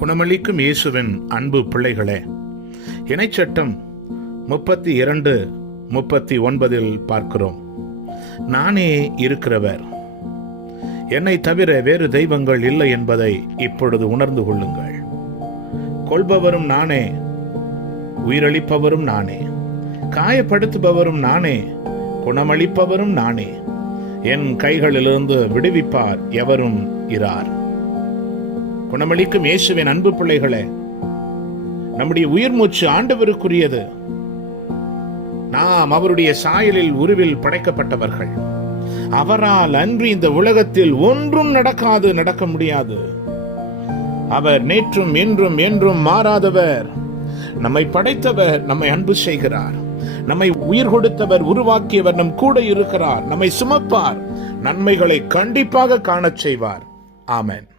குணமளிக்கும் இயேசுவின் அன்பு பிள்ளைகளே இணைச்சட்டம் முப்பத்தி இரண்டு முப்பத்தி ஒன்பதில் பார்க்கிறோம். நானே இருக்கிறவர். என்னை தவிர வேறு தெய்வங்கள் இல்லை என்பதை இப்பொழுது உணர்ந்து கொள்ளுங்கள். கொள்பவரும் நானே உயிரளிப்பவரும் நானே காயப்படுத்துபவரும் நானே குணமளிப்பவரும் நானே. என் கைகளிலிருந்து விடுவிப்பார் எவரும் இரார். குணமளிக்கும் இயேசுவின் அன்பு பிள்ளைகளே நம்முடைய உயிர் மூச்சு ஆண்டவருக்குரியது. நாம் அவருடைய சாயலில் உருவில் படைக்கப்பட்டவர்கள். அவரால் அன்றி இந்த உலகத்தில் ஒன்றும் நடக்காது நடக்க முடியாது. அவர் நேற்றும் இன்றும் என்றும் மாறாதவர். நம்மை படைத்தவர் நம்மை அன்பு செய்கிறார். நம்மை உயிர் கொடுத்தவர் உருவாக்கியவர் நம் கூட இருக்கிறார். நம்மை சுமப்பார். நன்மைகளை கண்டிப்பாக காணச் செய்வார். ஆமேன்.